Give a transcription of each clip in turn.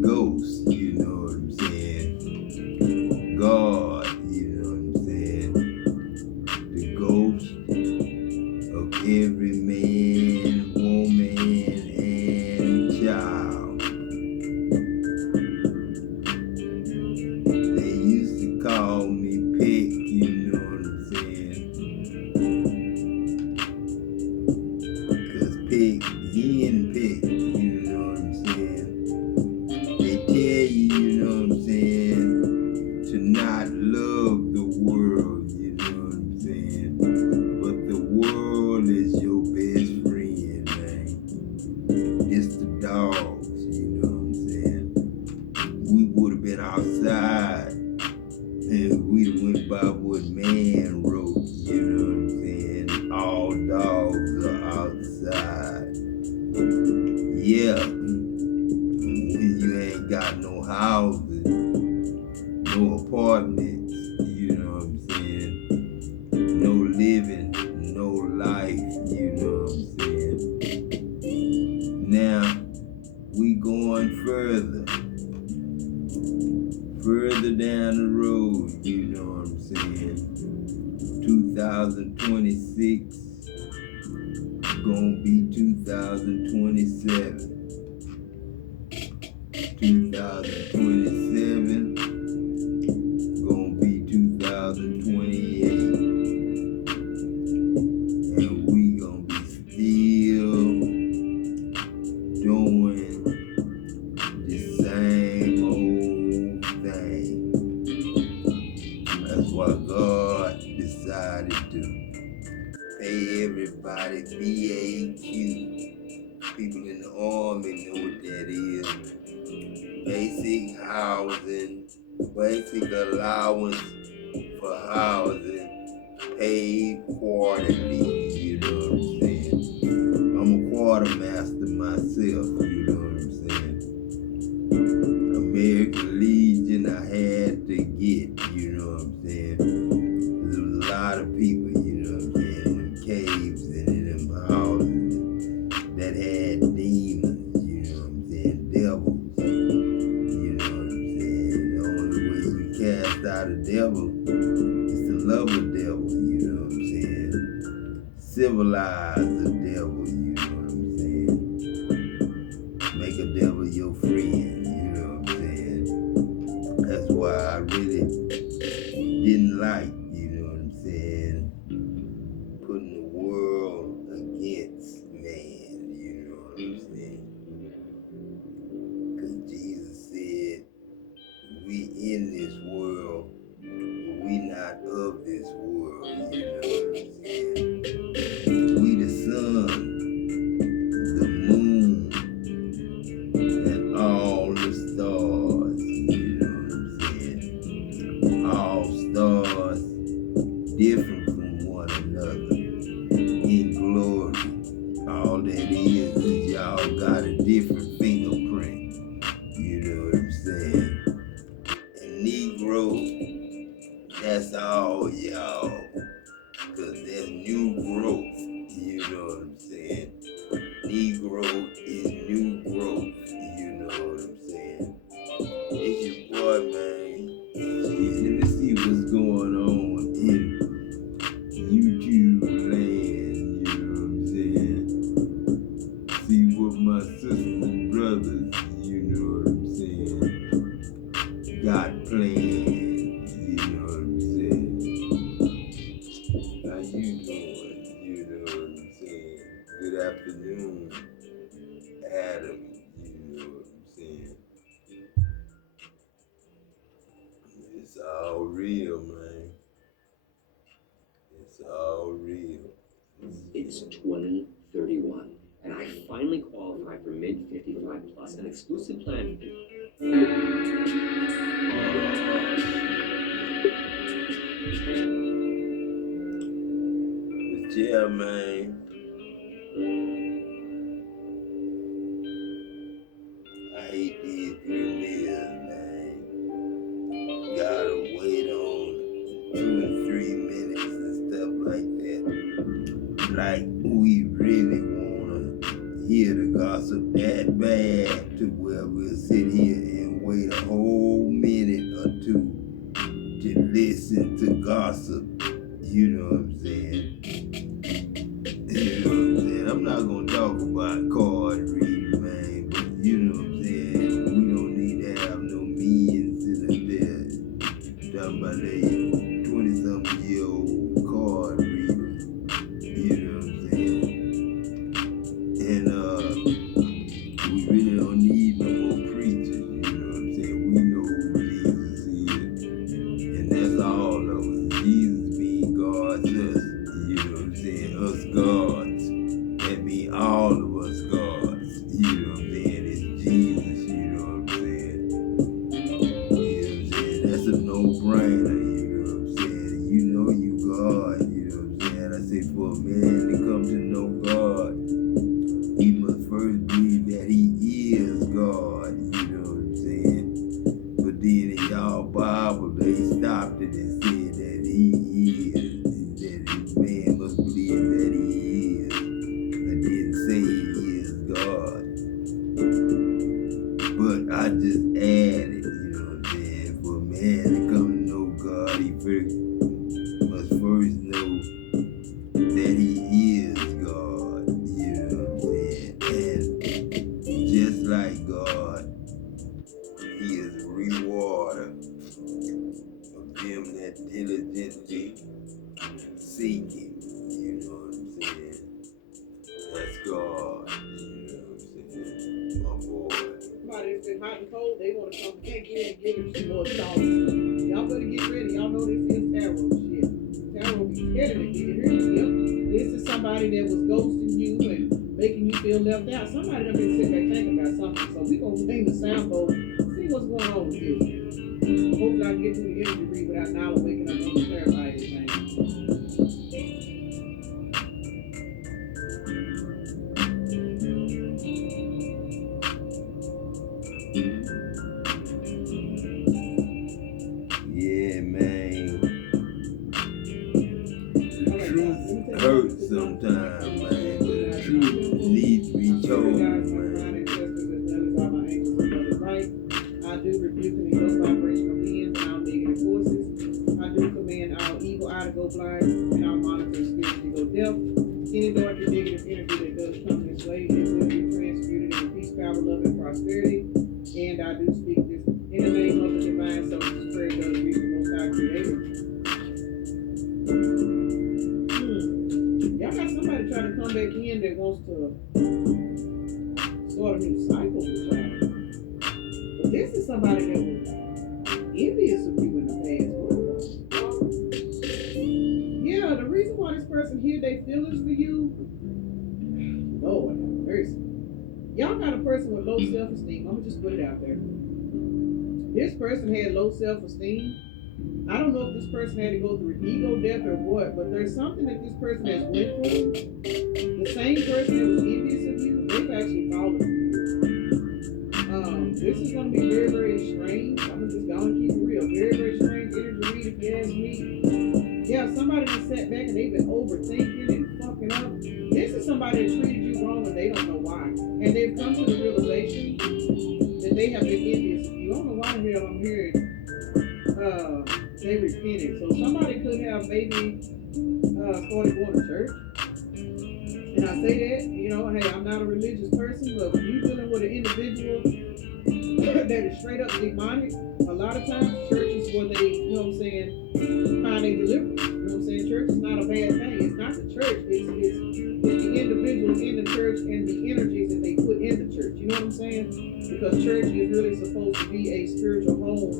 ghosts, you know what I'm saying? God, you know what I'm saying? The ghost of every man, woman, and child. They used to call me Pick, you know what I'm saying? Cause Pick, he and Pick, you know what I'm saying? They tell you, you know what I'm saying, to not love the world, you know what I'm saying? But the world is your best friend, man. It's the dogs, you know what I'm saying? We would have been outside and we'd have went by what man wrote, you know what I'm saying? All dogs are outside. Yeah, when you ain't got no houses, no apartments, you know what I'm saying? No living, no life, you know what I'm saying? Now, we going further down the road, you know what I'm saying? 2026, gonna be 2027. 2027, gonna be 2028. And we gonna be still doing the same old thing. That's what God decided to pay everybody BAQ. People in the army know what that is. Basic housing, basic allowance for housing, paid quarterly, you know what I'm saying? I'm a quartermaster myself, you know what I'm saying? American Legion I had to get, you know what I'm saying? There was a lot of people, you know what I'm saying, in them caves and in them houses that had demons, you know what I'm saying, devils, you know what I'm saying? The only way you cast out a devil is to love a devil, you know what I'm saying? Civilize the devil, you know what I'm saying? Make a devil your friend, you know what I'm saying? That's why I really didn't like, you know what I'm saying, putting the world against man, you know what I'm saying? Because Jesus said, we in this world, but we not of this world, you know what I'm saying? We the sun, the moon, and all the stars, you know what I'm saying? All stars different from one another in glory. All that is y'all got a different fingerprint, you know what I'm saying? And Negro, that's all y'all, cause there's new growth, you know what I'm saying? Negro is new growth, you know what I'm saying? It's your boy, man. Shit, let me see what's going on in YouTube land, you know what I'm saying? See what my sisters and brothers, you know what I'm saying, got planned, you know what I'm saying? How you doing, you know what I'm saying? Good afternoon, Adam, you know what I'm saying? It's all real, man. It's all real. It's 2031, and I finally qualify for Mid 55 Plus, an exclusive plan. But yeah, man. I hate these premieres, man. Gotta wait on 2 and 3 minutes and stuff like that. Like we really wanna hear the gossip that bad to where we'll sit here listen to gossip. You know what I'm saying? You know what I'm saying? I'm not gonna talk about card reading, man, but you know what I'm saying? We don't need to have no millions in there talking about that 20-something-year-old card reader. You know what I'm saying? And we really don't need no more preachers. You know what I'm saying? We know who Jesus is, and that's all of us. Jesus being God's us. You know what I'm saying? Us gods. That mean all of us gods. You know what I'm saying? It's Jesus. You know what I'm saying? You know what I'm saying? That's a no-brainer. You know what I'm saying? You know you God. You know what I'm saying? I say for a man to come to know God, he must first believe that he is God. You know what I'm saying? But then in y'all Bible, they stopped it and said that he is. That man must believe that he is. And didn't say he is God. But I just added, you know what I'm saying? For a man to come to know God, he must first know that he is God. You know what I'm saying? And just like God, he is a rewarder of them that diligently seek him. You know what I'm saying? That's God. You know what I'm saying? My boy. Somebody that's been hot and cold, they want to come back in and give him some more thoughts. Y'all better get ready. Y'all know this is tarot shit. Tarot be scared of it. Did you hear me? Yep. This is somebody that was ghosting you and making you feel left out. Somebody done been sitting back thinking about something. So we gonna name the sample, see what's going on with this. Hopefully I can get through the energy read without Nala waking up on the clarify everything. Yeah, man. The truth hurts sometimes, man, but the truth needs to be told, man. I do rebuke any low vibrational beings and all negative forces. I do command all evil eye to go blind and all monitoring spirits to go deaf. Any dark and negative energy that does come this way, it will be transmuted into peace, power, love, and prosperity. And I do speak this in the name of the divine soul. This prayer does reach the Most High Creator. Y'all got somebody trying to come back in that wants to start a new cycle with y'all. But this is somebody that was envious of you in the past. Yeah, the reason why this person here, they feelings for you, Lord have mercy. Y'all got a person with low self-esteem. I'm gonna just put it out there. This person had low self-esteem. I don't know if this person had to go through an ego death or what, but there's something that this person has went through. The same person that was envious of you, they've actually fallen for you. This is gonna be very, very strange. I'm just gonna keep it real. Very, very strange energy read if you ask me. Yeah, somebody that sat back and they've been overthinking and fucking up. This is somebody that treated you wrong and they don't know why. And they've come to the realization that they have been envious of you. I don't know why the hell I'm hearing they repented. So somebody could have maybe started going to church. And I say that, you know, hey, I'm not a religious person, but when you're dealing with an individual that is straight up demonic, a lot of times church is where they, you know what I'm saying, find a deliverance. You know what I'm saying? Church is not a bad thing. It's not the church. It's the individuals in the church and the energies that they put in the church. You know what I'm saying? Because church is really supposed to be a spiritual home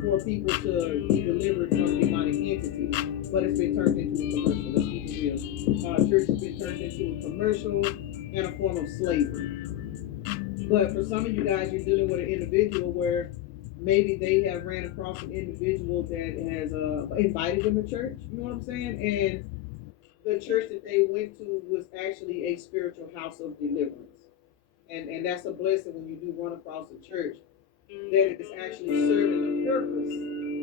for people to be delivered from demonic entities. But it's been turned into a commercial. Let's keep it real. Church has been turned into a commercial and a form of slavery. But for some of you guys, you're dealing with an individual where maybe they have ran across an individual that has invited them to church. You know what I'm saying? And the church that they went to was actually a spiritual house of deliverance. And that's a blessing when you do run across a church that is actually serving the purpose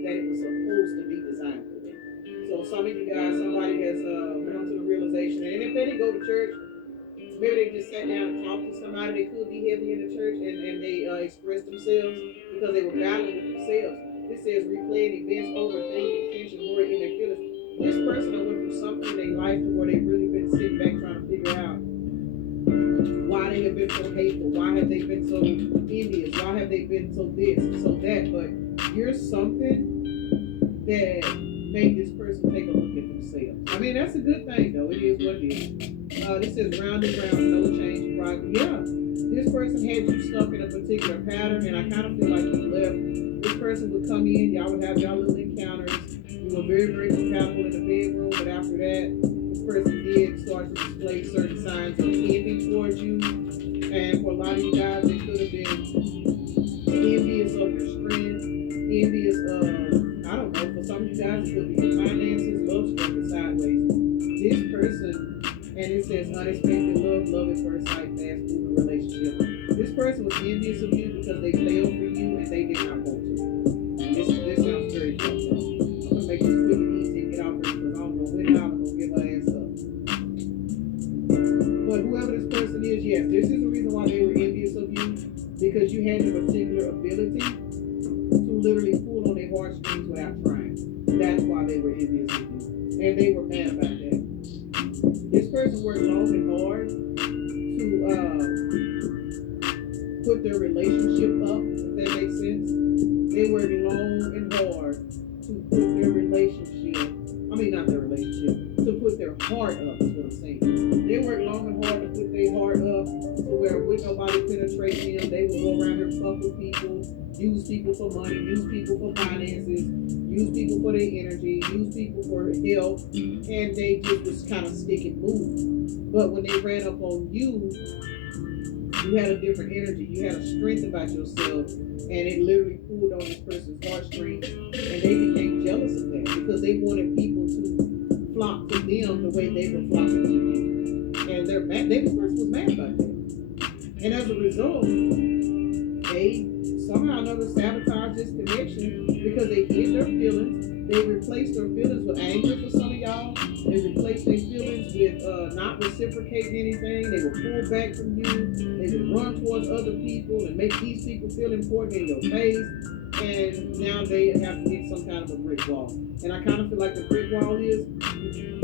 that it was supposed to be designed for them. So some of you guys, somebody has come to the realization, and if they didn't go to church, maybe they just sat down and talked to somebody that could be heavy in the church and they expressed themselves because they were battling with themselves. This says replaying events, overthinking, tension, worry in their feelings. This person that went through something in their life to where they've really been sitting back trying to figure out why they have been so hateful, why have they been so envious, why have they been so this, so that. But you're something that made this person take a look at themselves. I mean, that's a good thing, though. It is what it is. This says round and round, no change, progress. Yeah, this person had you stuck in a particular pattern, and I kind of feel like you left. This person would come in, y'all would have y'all little encounters. You were very, very compatible in the bedroom, but after that, this person did start to display certain signs of envy towards you. And for a lot of you guys, it could have been envious of your strength, envious of, I don't know, for some of you guys, it could be your finances, love struck or sideways. This person, and it says unexpected love, love at first sight, fast moving relationship. This person was envious of you because they failed for you and they did not want to. And this sounds very fucked up. I'm gonna make this quick and easy and get off here because I don't know when I'm gonna give her ass up. But whoever this person is, yes, this is the reason why they were envious of you, because you had the particular ability to literally pull on their heartstrings without trying. That's why they were envious of you. And they were mad about that. This person worked long and hard to put their relationship up, if that makes sense. They worked long and hard to put their relationship, not their relationship, to put their heart up, is what I'm saying. They worked long and hard to put their heart up to where with nobody penetrate them, they would go around here, fuck with people, use people for money, use people for finances, use people for their energy, use people for help, and they just was kind of stick and move. But when they ran up on you, you had a different energy, you had a strength about yourself, and it literally pulled on this person's heartstrings, and they became jealous of that because they wanted people to flock to them the way they were flocking to you. And they're mad. This person was mad about that. And as a result, they somehow or another sabotaged this connection because they hid their feelings. They replaced their feelings with anger for some of y'all. They replaced their feelings with not reciprocating anything. They would pull back from you. They would run towards other people and make these people feel important in your face. And now they have to hit some kind of a brick wall. And I kind of feel like the brick wall is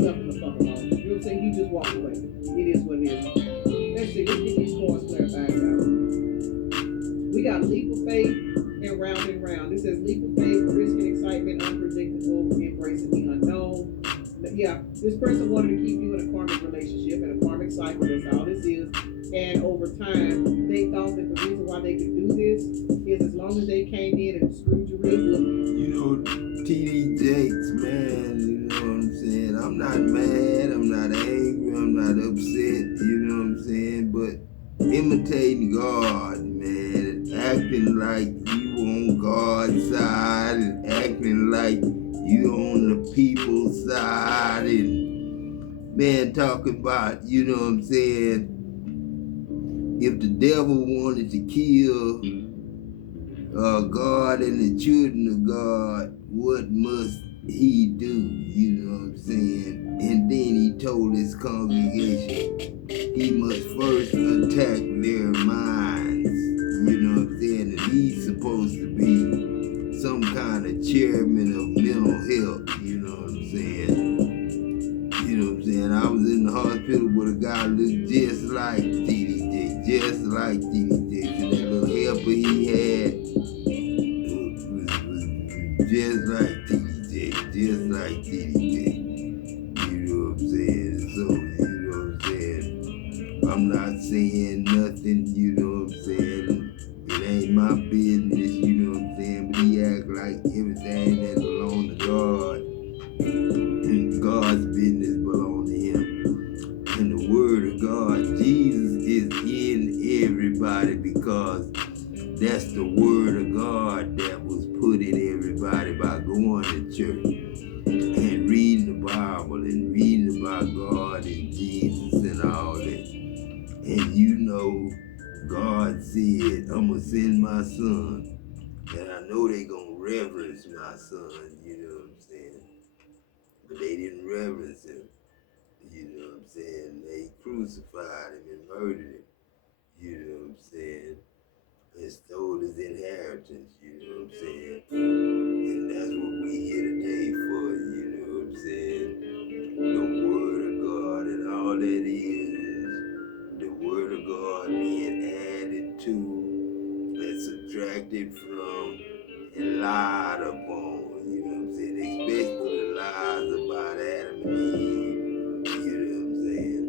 nothing to fuck about. You know what I'm saying? You just walk away. It is what it is. Let's see. Let's get these cards clarified now. We got leap of faith and round and round. This says leap of faith, risk and excitement, unpredictable, embracing the unknown. But yeah, this person wanted to keep you in a karmic relationship, in a karmic cycle. That's all this is. And over time, they thought that the reason why they could do this is as long as they came in and screwed you real good. You know, TD Jakes, man, you know what I'm saying? I'm not mad, I'm not angry, I'm not upset, you know what I'm saying? But imitating God, man, and acting like you on God's side and acting like you on the people's side and, man, talking about, you know what I'm saying? If the devil wanted to kill God and the children of God, what must he do? You know what I'm saying? And then he told his congregation, he must first attack their minds. You know what I'm saying? And he's supposed to be some kind of chairman of mental health. You know what I'm saying? You know what I'm saying? I was in the hospital with a guy who looked just like TD Jakes, just like TD Jakes. And that little helper he had was just like TD Jakes, just like TD Jakes. You know what I'm saying? So, you know what I'm saying? I'm not saying nothing, you know what I'm saying? It ain't my business, you know what I'm saying? But he act like everything that belongs to God, and God's business belongs to him. And the word of God, Jesus is in everybody because that's the word of God that was put in everybody by going to church and reading the Bible and reading about God and Jesus and all that. And you know, God said, I'm going to send my son. And I know they going to reverence my son, you know what I'm saying? But they didn't reverence him, you know what I'm saying? They crucified him and murdered him, you know what I'm saying? And stole his inheritance, you know what I'm saying? and lied upon, you know what I'm saying? Especially the lies about Adam and Eve, you know what I'm saying?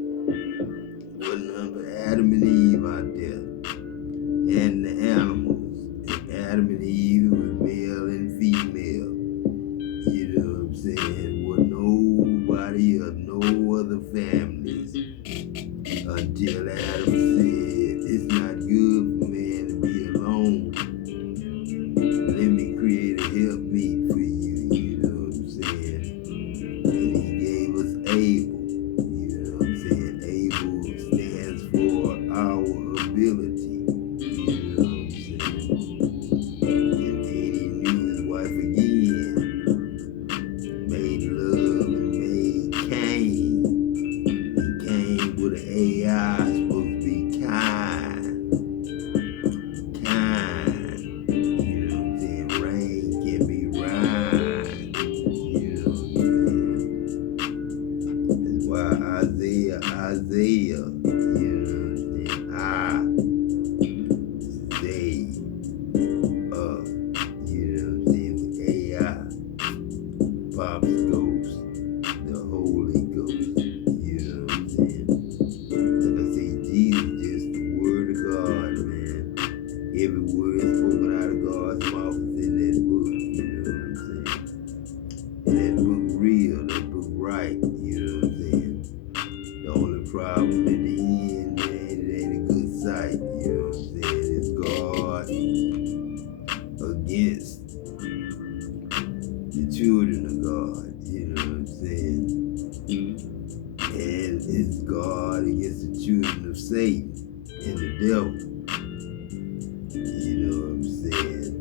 Wasn't nothing but Adam and Eve out there, and the animals. And Adam and Eve was male and female, you know what I'm saying? With nobody or no other families until Adam said, it's not good for man to be alone. Let me create a helpmeet for you, you know what I'm saying? And he gave us Abel, you know what I'm saying? Abel stands for our ability, you know what I'm saying? And then he knew his wife again, made love and made Cain. And Cain with an AI supposed to be kind, you know what I'm saying? Rain can be rhyme, you know what I'm saying? That's why Isaiah, you know what I'm saying? You know what I'm saying? With AI, Pops Ghost, the Holy Ghost, you know what I'm saying? Like I say, Jesus just the word of God, man. Every word spoken out of God's mouth is in that book, you know what I'm saying? And that book real, that book right, you know what I'm saying? The only problem at the end, man, it ain't a good sight, you know what I'm saying? It's God against the children of God, you know what I'm saying? And it's God against the children of Satan and the devil. You know what I'm saying?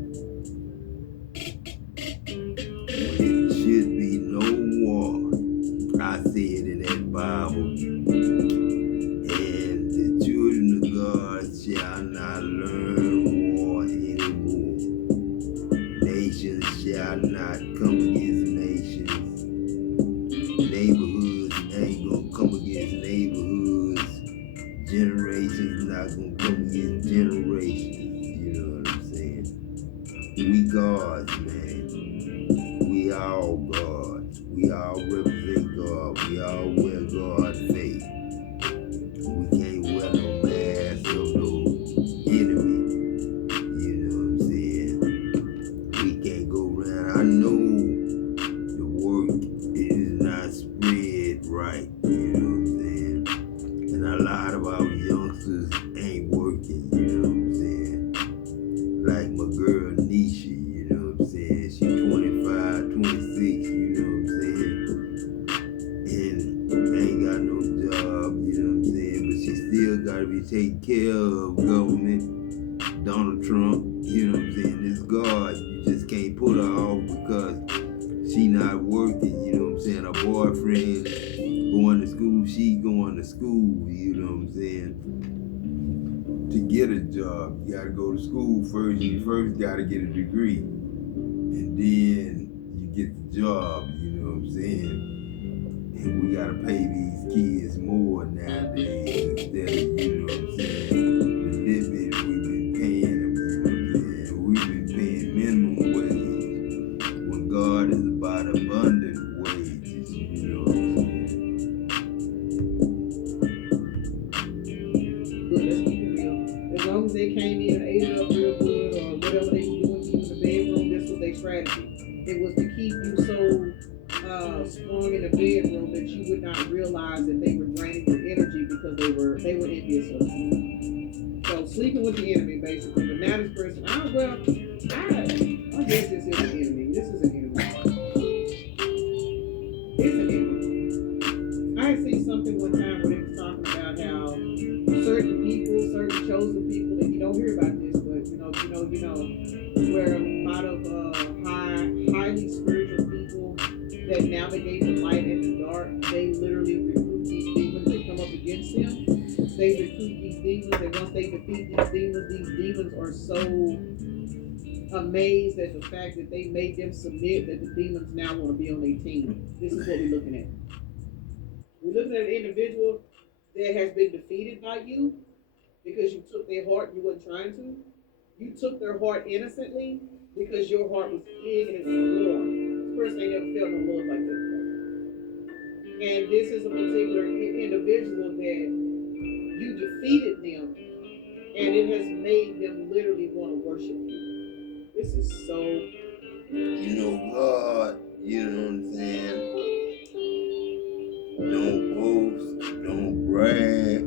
When it should be no war. I see it in that Bible. And the children of God shall not learn war anymore. Nations shall not come against nations. Neighborhoods ain't gonna come against neighborhoods. Generations not gonna come against generations. You know what I'm saying? We gods, man. We all gods. We all represent God. We all wear God's face. We can't wear no mask of no enemy. You know what I'm saying? We can't go around. I know the work is not spread right. You know what I'm saying? And a lot of our youngsters ain't working. You know what I'm saying? Like my girl Nisha, you know what I'm saying? She 25, 26, you know what I'm saying? And ain't got no job, you know what I'm saying? But she still gotta be taken care of government. Donald Trump, you know what I'm saying? This God, you just can't put her off because she not working, you know what I'm saying? Her boyfriend going to school, she going to school, you know what I'm saying? To get a job, you gotta go to school first. You first gotta get a degree, and then you get the job. You know what I'm saying? And we gotta pay these kids more nowadays instead of, you know what I'm saying, the little bit we've been paying them. You know what I'm saying? We've been paying minimum wage when God is about abundant wages. You know what I'm saying? But let's keep it real. As long as they came in and ate it up real good or whatever they were doing to you in the bedroom, this was their strategy. It was to keep you so strong in the bedroom that you would not realize that they were draining your energy because they were envious of you. So sleeping with the enemy basically. But now this person, I guess this is an enemy. This is an enemy. It's an enemy. I had seen something one time where they was talking about how certain people, certain chosen people, and you don't hear about this, but where a lot of highly spiritual people that navigate the light and the dark, they literally recruit these demons that come up against them. They recruit these demons, and once they defeat these demons are so amazed at the fact that they made them submit that the demons now want to be on their team. This is what we're looking at. We're looking at an individual that has been defeated by you because you took their heart and you weren't trying to. You took their heart innocently, because your heart was big and it was warm. This person ain't never felt no love like that before. And this is a particular individual that you defeated them, and it has made them literally want to worship you. This is so. God, you know what I'm saying? Don't boast, don't brag,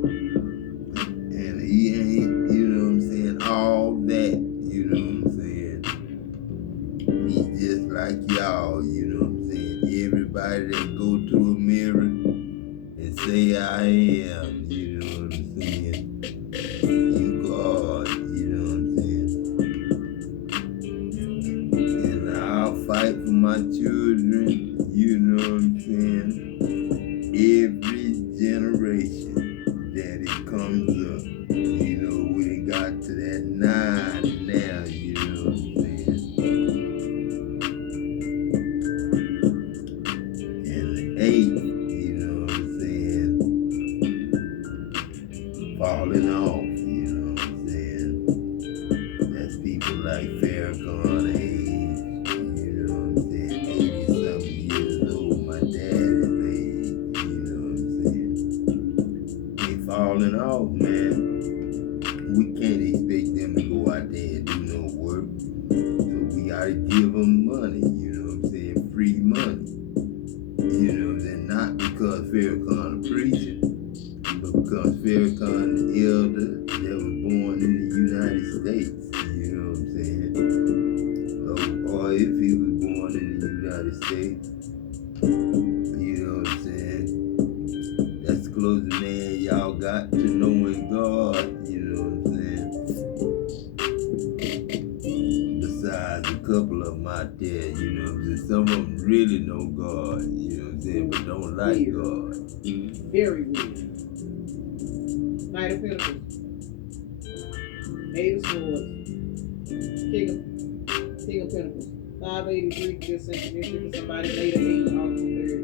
and he ain't, you know what I'm saying, all that, you know what I'm saying? He's just like y'all, you know what I'm saying? Everybody that go to a mirror and say I am, you know what I'm saying? You God, you know what I'm saying? And I'll fight for my children, you know what I'm saying? Every generation that it comes up, you know, we done got to that 9 now, you know what I'm saying? And the 8, you know what I'm saying? Falling off, you know what I'm saying? That's people like Farrakhan age, you know what I'm saying? 80-something years old, my dad is falling off, man. We can't expect them to go out there and do no work. So we gotta give them money, you know what I'm saying? Free money. You know what I'm saying? Not because Farrakhan a preacher, but because Farrakhan the elder that was born in the United States, you know what I'm saying? Or if he was born in the United States, you know what I'm saying? That's the closest man y'all got to knowing God, you know what I'm saying? Besides a couple of them out there, you know what I'm saying? Some of them really know God, you know what I'm saying, but don't like God. Very weird. Knight of Pentacles. Eight of Swords. King of Pentacles. 583 just synchronistic for somebody made an 8 August 3rd.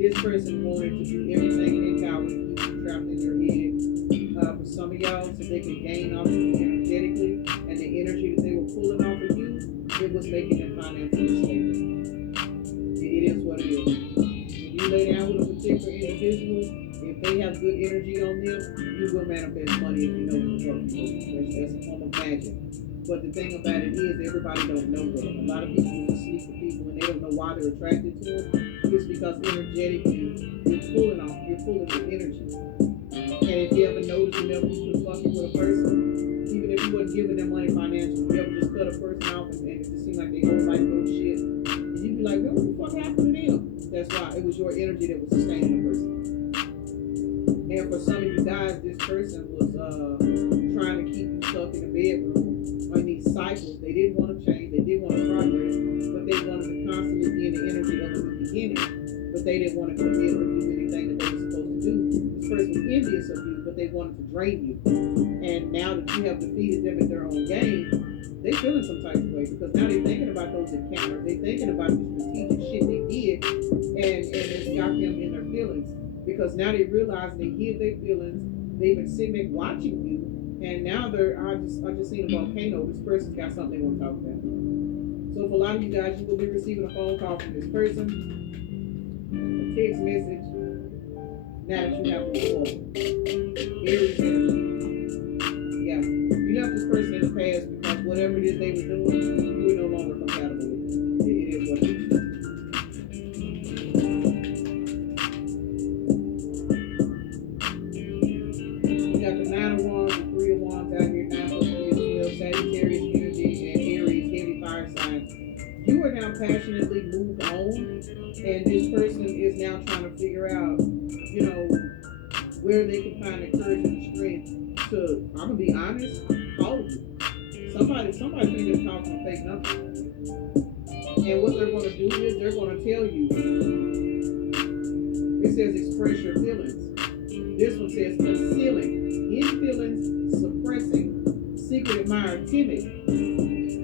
This person wanted to do everything in their power to keep you trapped in your head. For some of y'all, so they could gain off of you energetically, and the energy that they were pulling off of you, it was making them financially stable. It is what it is. When you lay down with a particular individual, if they have good energy on them, you will manifest money if you know you're working. That's a form of magic. But the thing about it is, everybody don't know that. A lot of people just sleep with people and they don't know why they're attracted to them. It's because energetically, you're pulling the energy. And if you ever notice, whenever you was fucking with a person, even if you wasn't giving them money financially, you ever just cut a person off and it just seemed like they whole life go to shit. And you'd be like, what the fuck happened to them? That's why it was your energy that was sustaining the person. And for some of you guys, this person was trying to keep you stuck in the bedroom on these cycles. They didn't want to change, they didn't want to progress, but they wanted to constantly be in the energy of the beginning. But they didn't want to commit or do anything that they were supposed to do. This person was envious of you, but they wanted to drain you. And now that you have defeated them in their own game, they feeling some type of way because now they're thinking about those encounters. They're thinking about the strategic shit they did, and it's got them in their feelings. Because now they realize they hid their feelings. They've been sitting there watching you, and now I just seen a volcano. This person's got something they want to talk about. So for a lot of you guys, you will be receiving a phone call from this person, a text message. Now that you have a call, Aries energy. Yeah, you left this person in the past because whatever it is they were doing, you were no longer compatible with. It is what it is. You are now passionately moved on, and this person is now trying to figure out, where they can find the courage and the strength to, I'm gonna be honest, call you. Somebody think they're talking a fake number. And what they're gonna do is they're gonna tell you. It says express your feelings. This one says concealing, hidden feelings, suppressing, secret admirer, timid.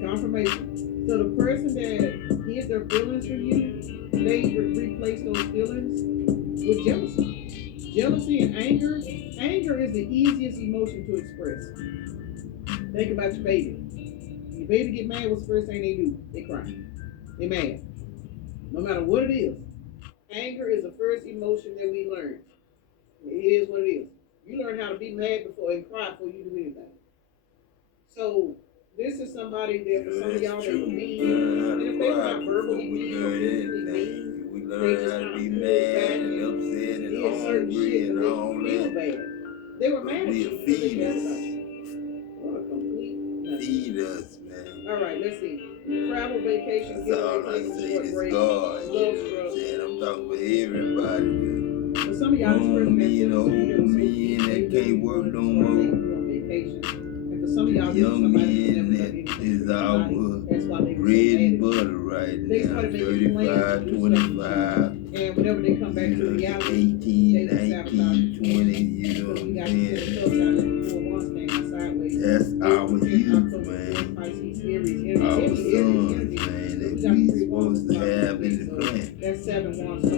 Confirmation. So the person that hid their feelings from you, they replace those feelings with jealousy. Jealousy and anger. Anger is the easiest emotion to express. Think about your baby. If baby get mad, what's the first thing they do? They cry. They mad. No matter what it is. Anger is the first emotion that we learn. It is what it is. You learn how to be mad before and cry before you do anything. So this is somebody that for some of y'all that were mean, and if they were not verbally mean or physically mean, we they learn just how to kind be of mad and upset and did certain shit hungry and that all made you feel that. bad. They were mad at Be you a because they cared about fetus. you. What a complete mess. Feed us, man. All right, let's see. Travel, vacation, That's all getaway, I taking a say. short This break, God, you know love what I'm struck. saying? I'm talking for everybody. For some of y'all, this person Grown that men, feels old you so men deep, that they can't really work wanted no to start more. taking you on vacation. And for some of y'all, Young somebody who's men never that done anything is for our anybody. That's why they were so bread mad and at you. butter right They now. started making plans to 35, do stuff with 25, you. And whenever they come back you to know, reality, 18, they can sabotage 19, 20, you know because what we got I'm you in the saying? club down there before once came out sideways. That's our youth, October, man. Pisces, Aries, energy, Our Aries sons, energy. man, So that we got we 3 wands supposed to about have this in week, the so plant. that's 7 wands. So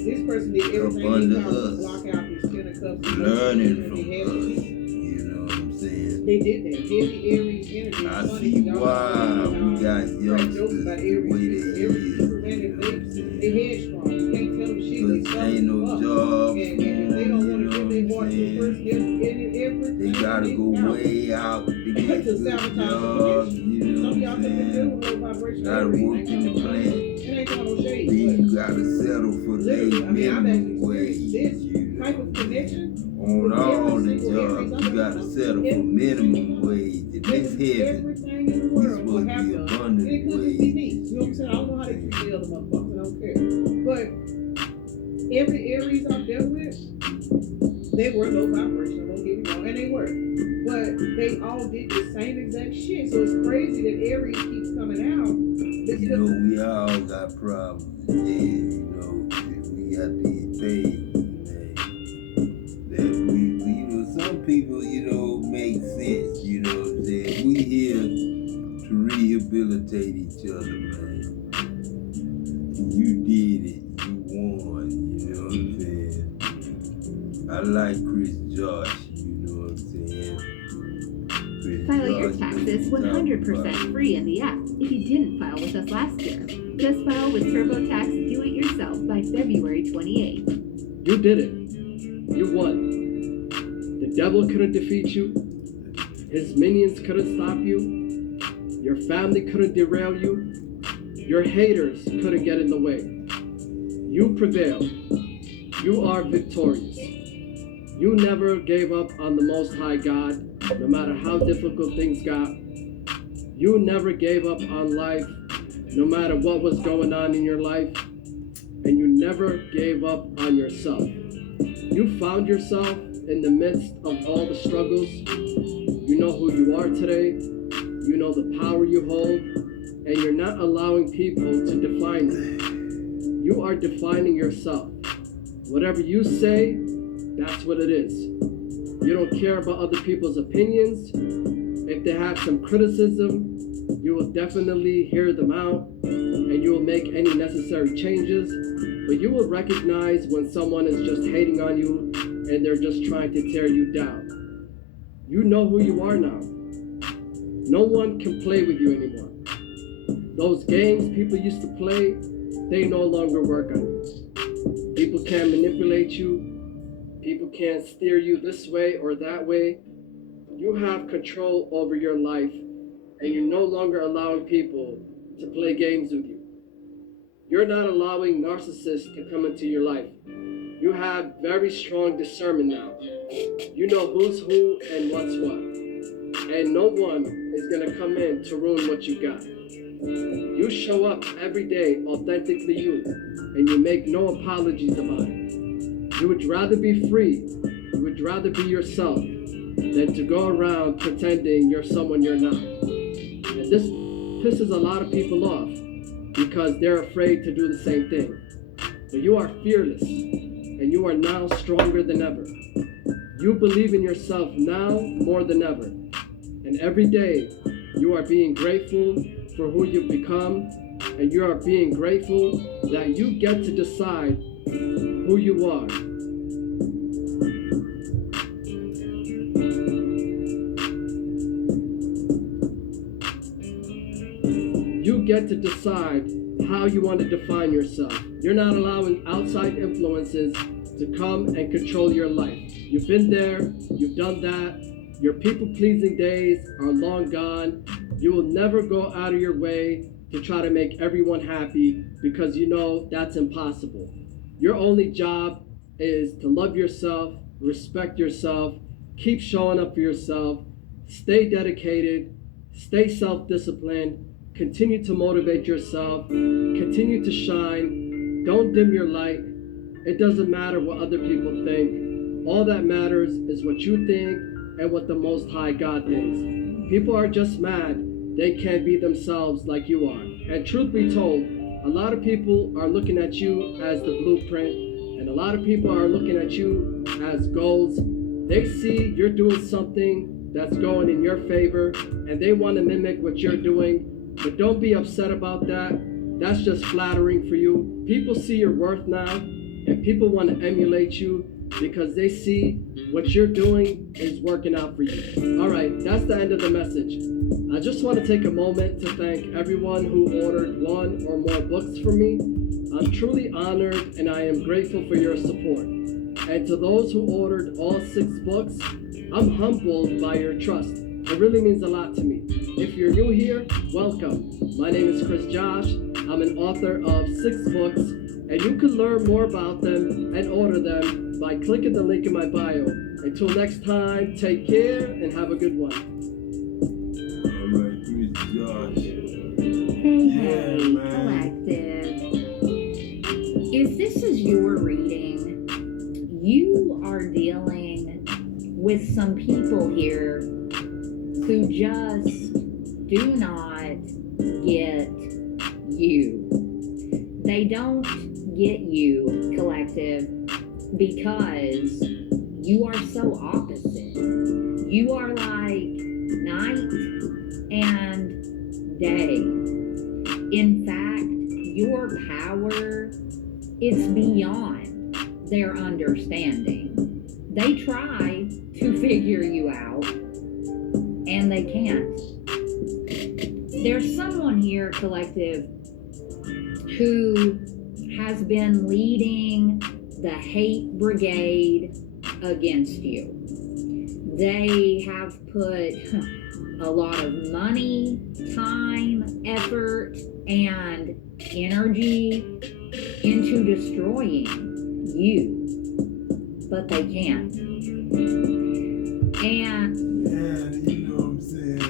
this person did everything Up they under could to us. block out these 10 of cups. Learning They from had us, to. you know what I'm saying? They did that. Heavy Aries energy. I It's funny, see y'all why know we got crack jokes youngsters about the Aries. way they Aries is, people, man, you if know what I'm they saying? headstrong. You can't tell them shit. They Cause stubborn ain't no as fuck. jobs And for if they them, don't you want to know give their what heart I'm to a person, saying? everything They gotta go out way out to get to good sabotage the jobs, connection. you know Some of what y'all I'm could be dealing saying? with low vibration. Gotta Aries. work in the plant. It ain't throwing no shade, Then but you gotta settle for their literally, I mean, I've actually minimum wage, experienced you this know type what of I'm saying? connection. On all the Every single Aries, jobs, you gotta settle for every minimum wage. And They this can do heaven, everything in the we world supposed will to be happen. And it abundant could just wage. be neat. You know what I'm saying? I don't know how they treat the other motherfuckers. I don't care. But every Aries I've dealt with, they were low vibration. Don't get me wrong, and they were. But they all did the same exact shit. So it's crazy that Aries keeps coming out. You know, we all got problems. Yeah, you know, we got these things, man. That we, you know, some people, you know, make sense. You know what I'm saying? We here to rehabilitate each other, man. You did it. You won. You know what I'm saying? I like Chris Josh. You know what I'm saying? Chris File your Josh, taxes what you talking 100% about? free in the app if you didn't file with us last year. Just file with TurboTax Do It Yourself by February 28th. You did it. You won. The devil couldn't defeat you. His minions couldn't stop you. Your family couldn't derail you. Your haters couldn't get in the way. You prevailed. You are victorious. You never gave up on the Most High God, no matter how difficult things got. You never gave up on life, no matter what was going on in your life. And you never gave up on yourself. You found yourself in the midst of all the struggles. You know who you are today. You know the power you hold. And you're not allowing people to define you. You are defining yourself. Whatever you say, that's what it is. You don't care about other people's opinions. If they have some criticism, you will definitely hear them out and you will make any necessary changes. But you will recognize when someone is just hating on you and they're just trying to tear you down. You know who you are now. No one can play with you anymore. Those games people used to play, they no longer work on you. People can't manipulate you. People can't steer you this way or that way. You have control over your life, and you're no longer allowing people to play games with you. You're not allowing narcissists to come into your life. You have very strong discernment now. You know who's who and what's what. And no one is gonna come in to ruin what you got. You show up every day authentically you, and you make no apologies about it. You would rather be free, you would rather be yourself, than to go around pretending you're someone you're not. And this pisses a lot of people off, because they're afraid to do the same thing. But you are fearless, and you are now stronger than ever. You believe in yourself now more than ever. And every day, you are being grateful for who you've become, and you are being grateful that you get to decide who you are. you get to decide how you want to define yourself. You're not allowing outside influences to come and control your life. You've been there, you've done that. Your people-pleasing days are long gone. You will never go out of your way to try to make everyone happy because you know that's impossible. Your only job is to love yourself, respect yourself, keep showing up for yourself, stay dedicated, stay self-disciplined, continue to motivate yourself, continue to shine, don't dim your light. It doesn't matter what other people think. All that matters is what you think and what the Most High God thinks. People are just mad they can't be themselves like you are. And truth be told, a lot of people are looking at you as the blueprint, and a lot of people are looking at you as goals. They see you're doing something that's going in your favor, and they want to mimic what you're doing. But don't be upset about that. That's just flattering for you. People see your worth now, and people want to emulate you because they see what you're doing is working out for you. All right, that's the end of the message. I just want to take a moment to thank everyone who ordered one or more books from me. I'm truly honored and I am grateful for your support. And to those who ordered all 6 books, I'm humbled by your trust. It really means a lot to me. If you're new here, welcome. My name is Chris Josh. I'm an author of 6 books, and you can learn more about them and order them by clicking the link in my bio. Until next time, take care and have a good one. All right, Chris Josh. Hey, man. Collective. If this is your reading, you are dealing with some people here who just do not get you. They don't get you, Collective, because you are so opposite. You are like night and day. In fact, your power is beyond their understanding. They try to figure you out, and they can't. There's someone here, Collective, who has been leading the hate brigade against you. They have put a lot of money, time, effort, and energy into destroying you, but they can't. And You know what I'm saying?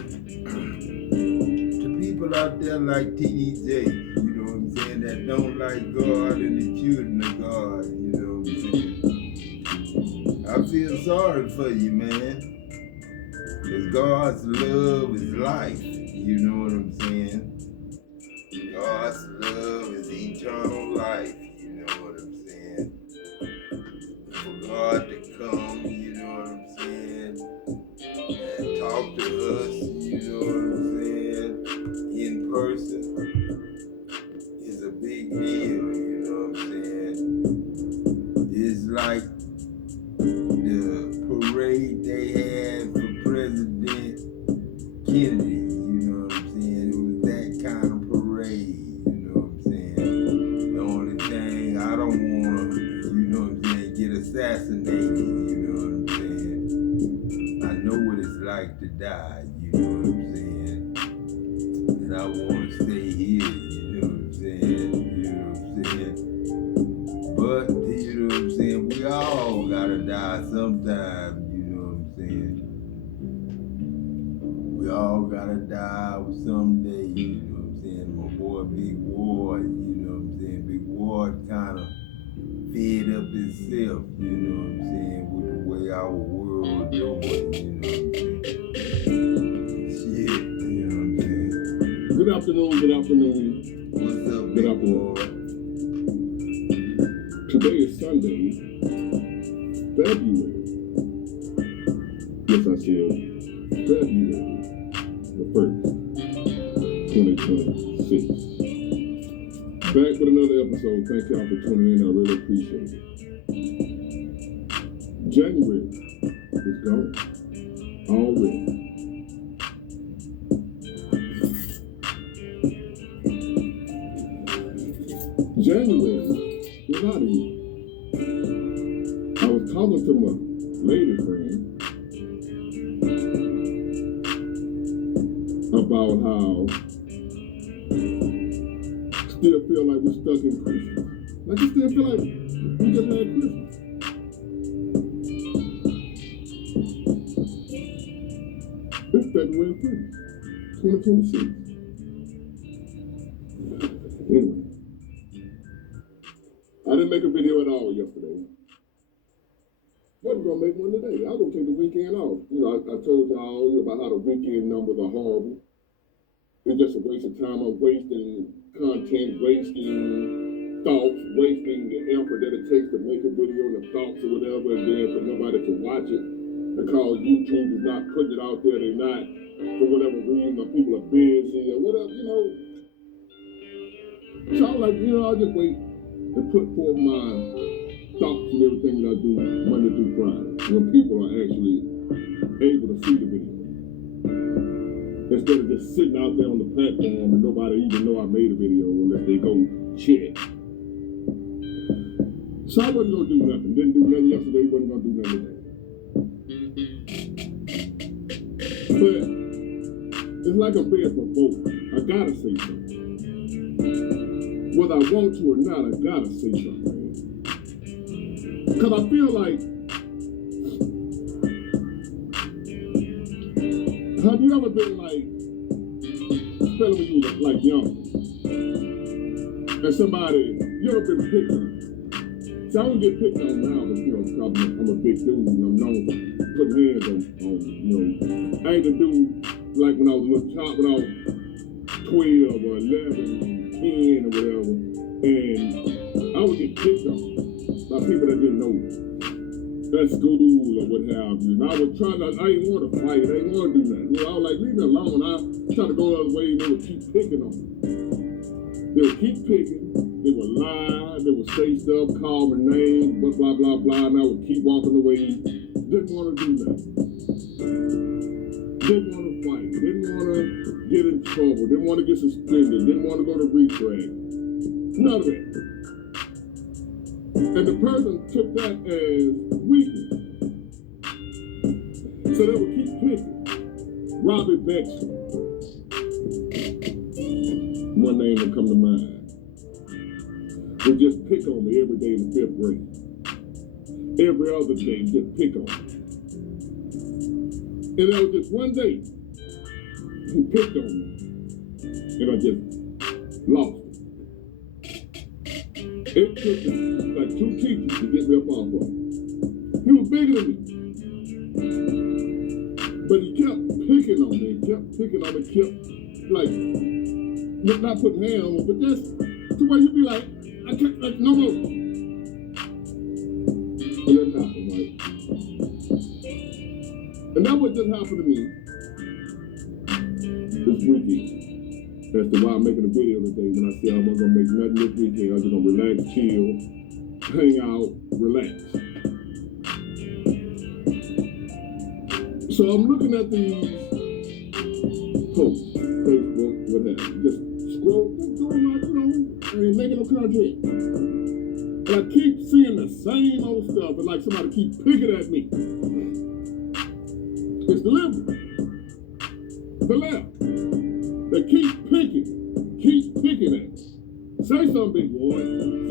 To people out there like TDJ, you know what I'm saying, that don't like God and the children of God, you know what I'm saying? I feel sorry for you, man. Because God's love is life, you know what I'm saying? God's love is eternal life, you know what I'm saying? For God to come, you know what I'm saying, and talk to us, you know what I'm saying, in person is a big deal, you know what I'm saying? It's like the parade they had for President Kennedy, you know what I'm saying? It was that kind of parade, you know what I'm saying? The only thing I don't want to, you know what I'm saying, get assassinated, you know what I'm saying? I know what it's like to die, you know what I'm saying? And I want to stay here, you know what I'm saying? You know what I'm saying? But, you know what I'm saying, we all gotta die sometime, you know what I'm saying? We all gotta die someday, you know what I'm saying? My boy Big Ward, you know what I'm saying? Big Ward kind of fed up himself, you know what I'm saying? With the way our world doing, you know what I'm saying? Shit, you know what I'm saying? Good afternoon, good afternoon. What's up, Good Big afternoon. Ward? Today is Sunday, February. Yes, I said February the 1st, 2026. Back with another episode. Thank y'all for tuning in. I really appreciate it. January is gone already. January, get out of here. I was talking to my lady friend about how still feel like we're stuck in Christmas. Like you still feel like we just had Christmas. This February 1st, 2026. Anyway, I didn't make a video at all yesterday. Wasn't gonna make one today. I was gonna take the weekend off. You know, I told y'all about how the weekend numbers are horrible. It's just a waste of time. I'm wasting content, wasting thoughts, wasting the effort that it takes to make a video and the thoughts or whatever, and then for nobody to watch it because YouTube is not putting it out there. They're not, for whatever reason, or people are busy or whatever, you know. So I'm like, you know, I'll just wait and put forth my thoughts and everything that I do Monday through Friday when people are actually able to see the video. Instead of just sitting out there on the platform and nobody even know I made a video unless they go check. So I wasn't gonna do nothing. Didn't do nothing yesterday, wasn't gonna do nothing today. But it's like I'm being provoked. I gotta say something. Whether I want to or not, I gotta say something. Because I feel like, have you ever been like, especially when you were like young, and somebody, you ever been picked on? See, I don't get picked on now, but you know, probably I'm a big dude and I'm known for putting hands on you know. I ain't the dude like when I was a little child, when I was 12 or 11, 10 or whatever, and I would get picked on by people that didn't know me at school or what have you. And I would try not, I didn't want to fight, I didn't want to do nothing. You know, I was like, leave me alone. I try to go the other way and they would keep picking on me. They would keep picking, they would lie, they would say stuff, call my name, blah, blah, blah, blah, and I would keep walking away. Didn't want to do nothing. Didn't want to fight, didn't want to get in trouble, didn't want to get suspended, didn't want to go to retract. None of it. And the person took that as weakness. So they would keep picking. Robbie Baxter. One name that come to mind. Would just pick on me every day in the 5th grade. Every other day, just pick on me. And that was just one day. He picked on me. And I just lost it. It took like 2 teachers to get me up off of him. He was bigger than me. But he kept picking on me, kept like, not putting hands on me, but just the way you be like, I can't, like, no more. And that happened, right? And that what just happened to me this weekend. That's the why I'm making a video today. When I say I'm not gonna make nothing this weekend, I'm just gonna relax, chill, hang out, relax. So I'm looking at these posts, Facebook, whatever. Just scroll, just doing like, you know, I ain't making no content. And I keep seeing the same old stuff, and like somebody keep picking at me. It's the liberals, the left. They keep picking at me. Say something, big boy.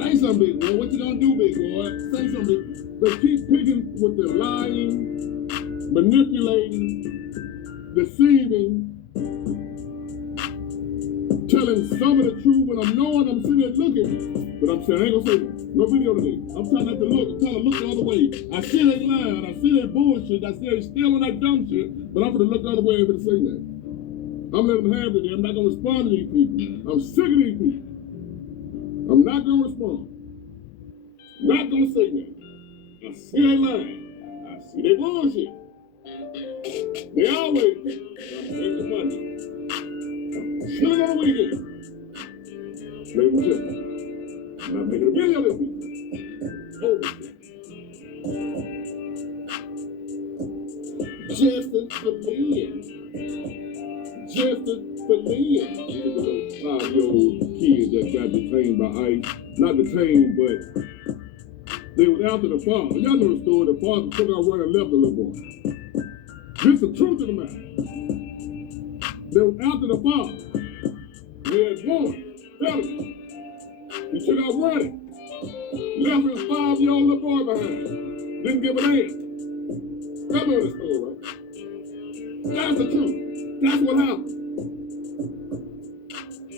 Say something, big boy. What you gonna do, big boy? Say something. They keep picking with their lying, manipulating, deceiving, telling some of the truth when I'm knowing I'm sitting there looking. But I'm saying, I ain't gonna say no video today. I'm trying not to look. I'm trying to look the other way. I see they lying. I see they bullshit. I see they stealing that dumb shit. But I'm gonna look the other way and gonna say that. I'm letting them have it. I'm not gonna respond to these people. I'm sick of these people. I'm not gonna respond. Not gonna say nothing. I see they lying. I see they bullshit. They always think I'm making money. Chilling on the weekend. Ladies and gentlemen, I'm not making a video this week. Justice for Lynn. Justice for Lynn. The little 5-year-old kid that got detained by ICE not detained, but they was after the father. Y'all know the story. The father took out running and left the little boy. This is the truth of the matter. They was after the father. He had one. Tell him. He took out running. Left his 5-year-old little boy behind. Didn't give a damn. Y'all know the story, right? That's the truth. That's what happened.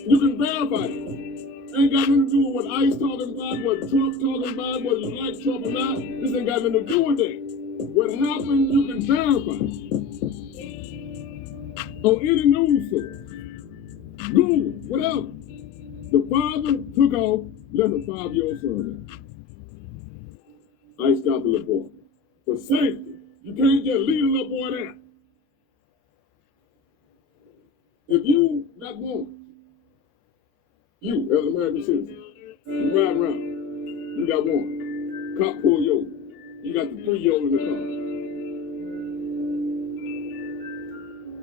You can verify it. Ain't got nothing to do with what ICE talking about, what Trump talking about, whether you like Trump or not. This ain't got nothing to do with that. What happened, you can verify. On any news source, Google, whatever. The father took off, left a 5-year-old son there. ICE got the little boy. For safety, you can't just leave the little boy there. If you got one, you as an American citizen, you ride around, you got one. Cop pull you over. You got the 3-year-old in the car.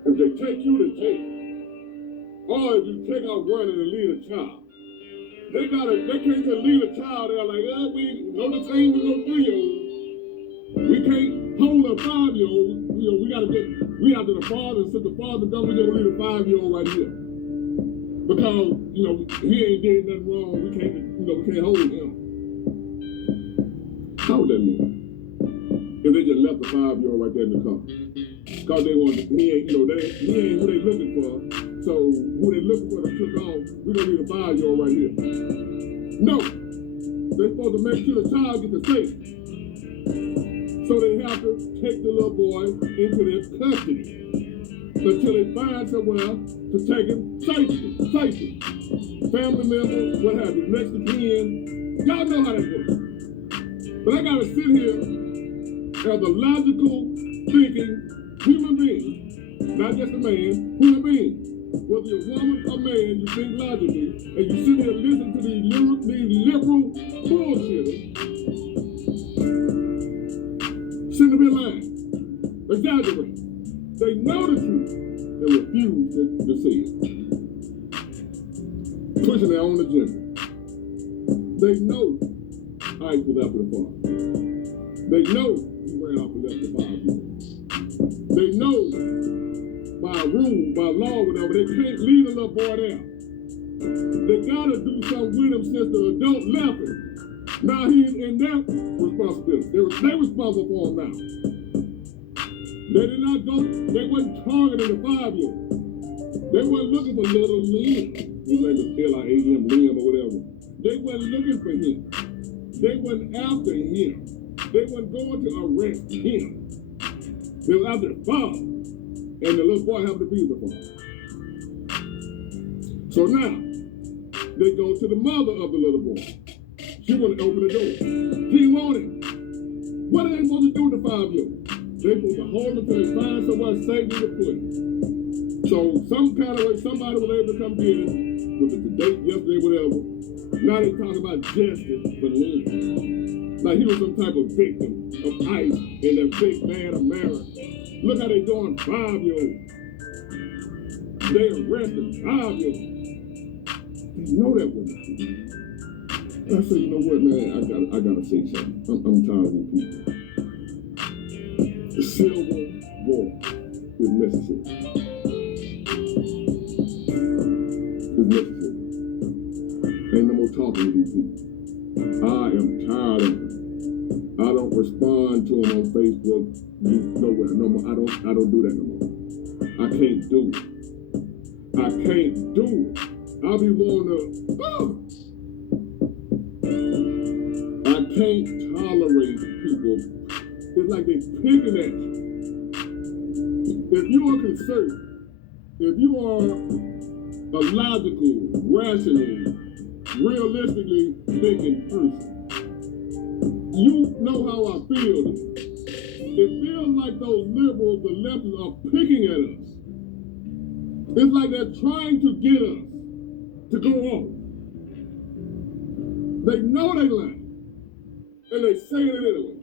If they take you to jail, or if you take out running and leave a child, they can't just leave a child there like, we know the same with no 3-year-old. We can't hold a 5-year-old. We have to the father, and since the father done, we're gonna leave a 5-year-old right here. Because, he ain't did nothing wrong. We can't hold him. How would that mean? If they just left the 5-year-old right there in the car. Because they want, he ain't who they looking for. So who they looking for to took off, we're gonna leave the 5-year-old right here. No. They're supposed to make sure the child gets the safety. So they have to take the little boy into their custody until they find somewhere to take him safely. Family members, what have you, next to kin. Y'all know how that works. But I gotta sit here as a logical thinking human being, not just a man, human being. Whether you're a woman or man, you think logically, and you sit here and listen to these liberal bullshitters. Shouldn't have been lying. Exaggerate. They know the truth and refuse to see it. Pushing their own agenda. They know ICE was after the father. They know he ran off and left the 5-year-old. They know by rule, by law, whatever, they can't leave a little boy there. They gotta do something with him since the adult left him. Now he's in their responsibility. They responsible for him now. They did not go, they wasn't targeting the 5-year-old. They weren't looking for little Liam. His name was Liam, Liam or whatever. They weren't looking for him. They weren't after him. They weren't going to arrest him. They were after the father. And the little boy happened to be the father. So now, they go to the mother of the little boy. She want to open the door. He want him. What are they supposed to do with the 5-year-old? They supposed to hold him until they find somewhere safe to put him. So some kind of way, somebody was able to come get him, with the date yesterday, whatever. Now they talk about justice for Liam. Like he was some type of victim of ICE in that big bad America. Look how they doing 5-year-olds. They arrested 5-year-olds. They know that wasn't true. I said, you know what, man, I gotta say something. I'm tired of you people. The Civil War is necessary. It's necessary. Ain't no more talking to these people. I am tired of them. I don't respond to them on Facebook. Nowhere, no more. I don't do that no more. I can't do it. I can't do it. I'll be wanting to. I can't tolerate people. It's like they picking at you. If you are concerned, if you are a logical, rational, realistically thinking person, you know how I feel. It feels like those liberals, the leftists, are picking at us. It's like they're trying to get us to go on. They know they lying, and they say it anyway.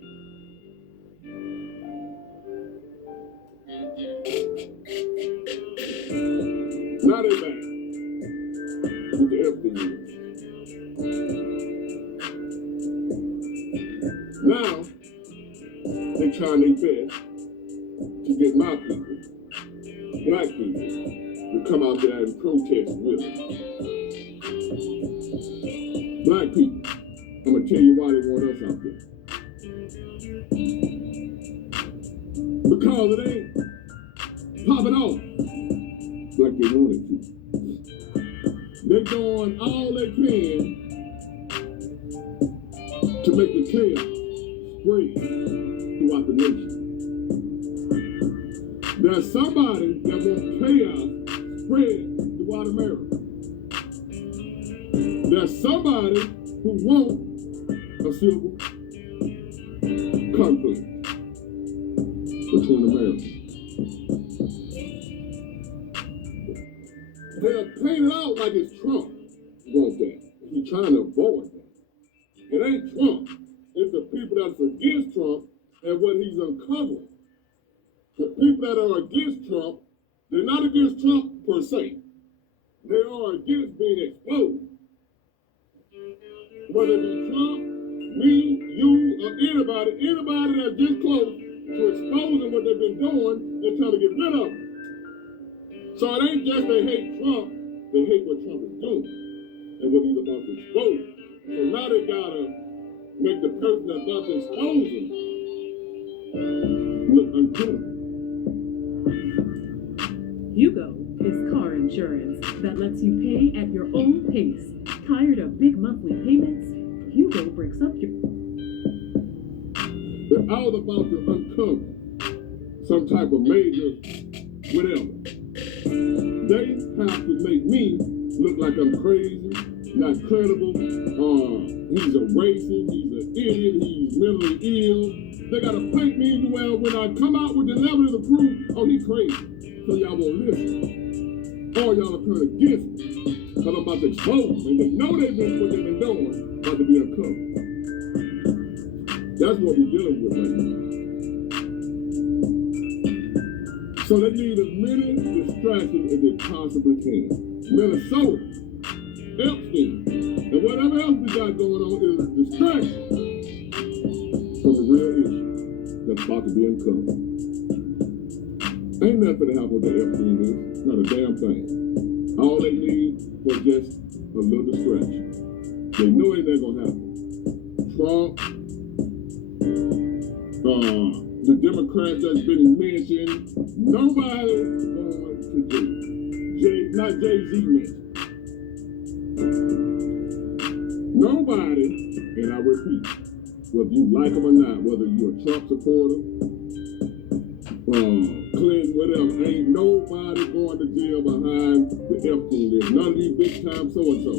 Now they back with the Epstein. Now, they trying their best to get my people, black people, to come out there and protest with us. Black people, I'm gonna tell you why they want us out there. Because it ain't popping off like they wanted to. They're doing all they can to make the chaos spread throughout the nation. There's somebody that wants chaos spread throughout America. There's somebody who wants a civil conflict between Americans. They're painted out like it's Trump wants that. He's trying to avoid that. It ain't Trump. It's the people that's against Trump and what he's uncovering. The people that are against Trump, they're not against Trump per se. They are against being exposed. Whether it be Trump, me, you, or anybody that's this close to exposing what they've been doing, they're trying to get rid of it. So it ain't just they hate Trump, they hate what Trump is doing and what he's about to expose. So now they gotta make the person that's about to expose him look uncomfortable. Hugo is car insurance that lets you pay at your own pace. Tired of big monthly payments? Hugo breaks up your... They're all about to uncover some type of major whatever. They have to make me look like I'm crazy, not credible, he's a racist, he's an idiot, he's mentally ill. They gotta paint me well when I come out with the level of the proof, oh, he's crazy. So y'all won't listen. Or y'all are turn against me. Because I'm about to expose them. And they know what they've been doing, about to be uncovered. That's what we're dealing with right now. So they need as many distractions as they possibly can. Minnesota, Epstein, and whatever else we got going on is a distraction from the real issue that's about to be uncovered. Ain't nothing gonna happen with the Epstein is. Not a damn thing. All they need was just a little distraction. They know it ain't gonna happen. Trump, the Democrats that's been mentioned, nobody's going to do. Not Jay-Z mentioned. Nobody, and I repeat, whether you like him or not, whether you're a Trump supporter, Clinton, whatever, ain't nobody going to jail behind the Epstein list. None of these big time so-and-so.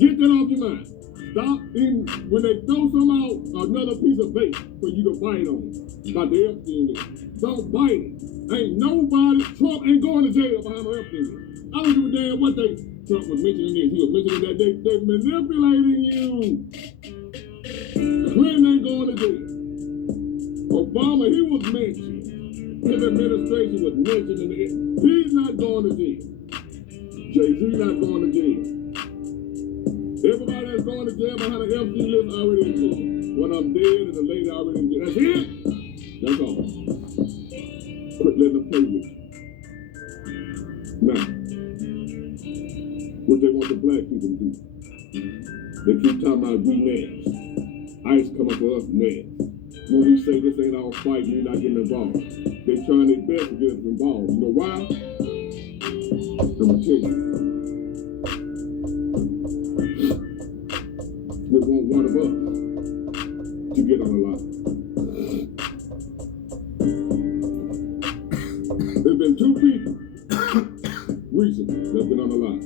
Get that off your mind. Stop in when they throw some out, another piece of bait for you to bite on about the Epstein list. Don't bite it. Ain't nobody, Trump ain't going to jail behind the Epstein list. I don't give a damn what Trump was mentioning this. He was mentioning that they manipulating you. Clinton ain't going to jail. Obama, he was mentioned. His administration was mentioned. He's not going to jail. Jay-Z not going to jail. Everybody that's going to jail behind the Epstein list already in jail. When I'm dead and the lady already in jail. That's it. That's all. Quit letting them play with you. Now, what they want the black people to do. They keep talking about we next. ICE coming for us next. When we say this ain't our fight, we're not getting involved. They trying their best to get us involved. You know why? I'm gonna tell you. They want one of us to get on the line. There's been two people recently that's been on the line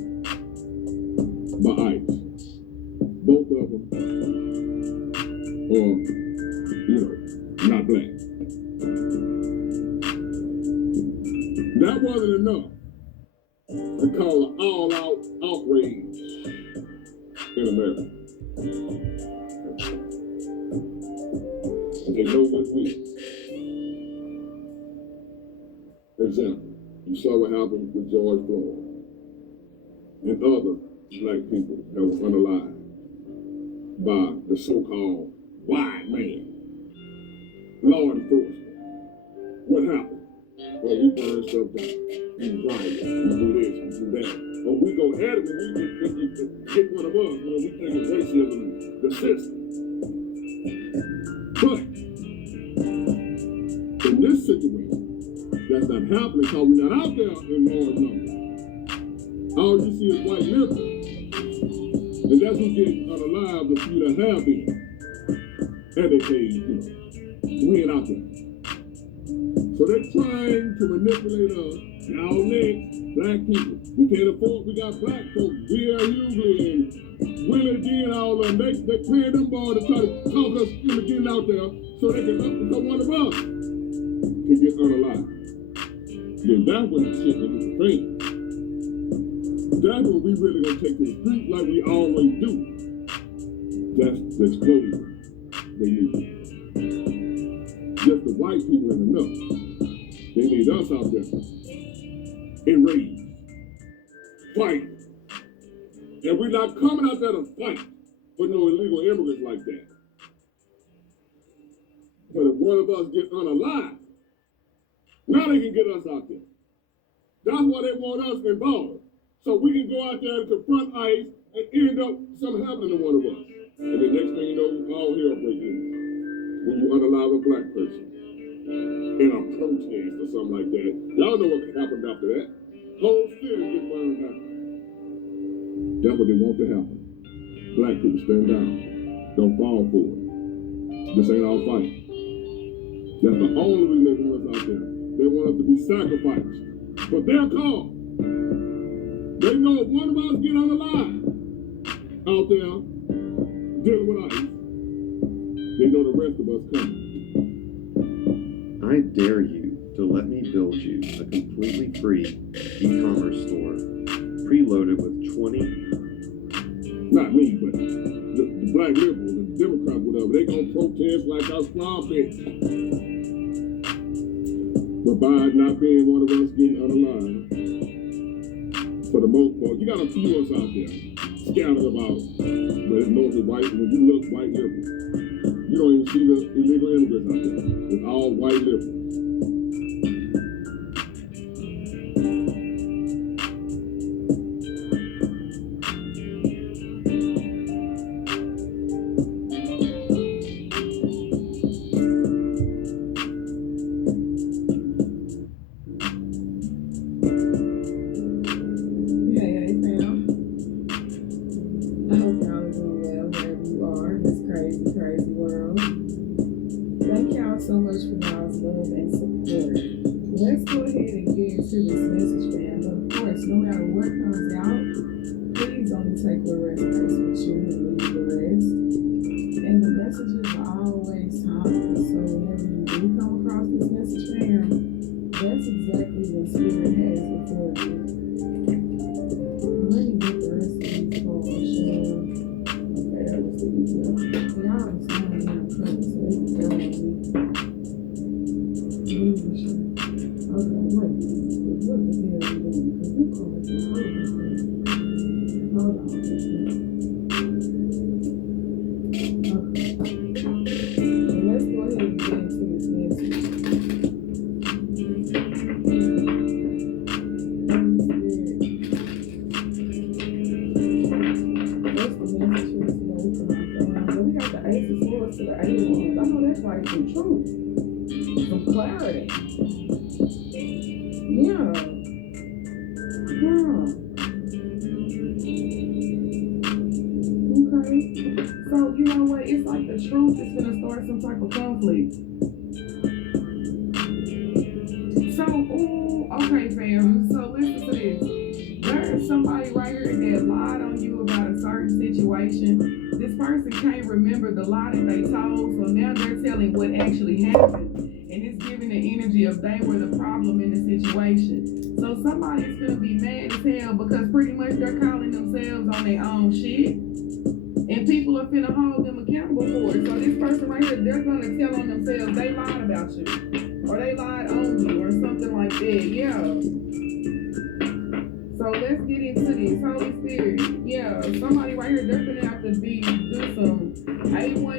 by ICE. Both of them are, not black. That wasn't enough to call an all-out outrage in America. And they know this week. Example, you saw what happened with George Floyd and other black people that were unalive by the so-called wide man. Law enforcement. What happened? Well, we burn stuff down. We riot. We do this. We do that. But we go at it when we get one of us when we think of racism, the system. But in this situation, that's not happening because we're not out there in large numbers. All you see is white liberals. And that's who get unalive the few that have been. And they pay, we ain't out there. So they're trying to manipulate us. Y'all next, black people. We can't afford, we got black folks, V.R. Hughley and Willie D and all of them. They paying them boys to try to talk us into getting out there so they can up to one of us can get unalive. Then that's when the shit gonna get the thing. That's when we really gonna take to the street like we always do. That's the explosion they need. Just the white people ain't enough. They need us out there. Enraged. Fight. And we're not coming out there to fight for no illegal immigrants like that. But if one of us get unalive, now they can get us out there. That's why they want us involved. So we can go out there and confront ICE and end up something happening to one of us. And the next thing you know, all hell breaks loose. When you unalive a black person in a protest or something like that. Y'all know what happened after that. Whole city get burned down. That's what they want to happen. Black people stand down. Don't fall for it. This ain't our fight. That's the only reason they want us out there. They want us to be sacrificed. But their cause. They know if one of us get unalive out there dealing with ICE, they know the rest of us coming. I dare you to let me build you a completely free e-commerce store, preloaded with 20... Not me, but the black liberals and the Democrats, whatever, they gonna protest like us prophets. But by not being one of us getting unalive, for the most part, you got a few of us out there scattered about, but it's mostly white. When you look white liberals, you don't even see the illegal immigrants out there. It's all white liberals.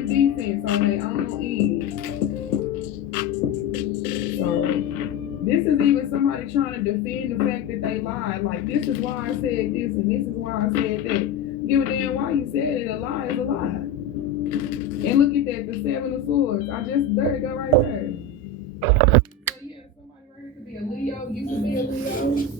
defense on their own end. So this is even somebody trying to defend the fact that they lied. Like, this is why I said this and this is why I said that. Give a damn why you said it. A lie is a lie. And look at that, the 7 of Swords. There you go right there. So yeah, somebody right here could be a Leo. You could be a Leo.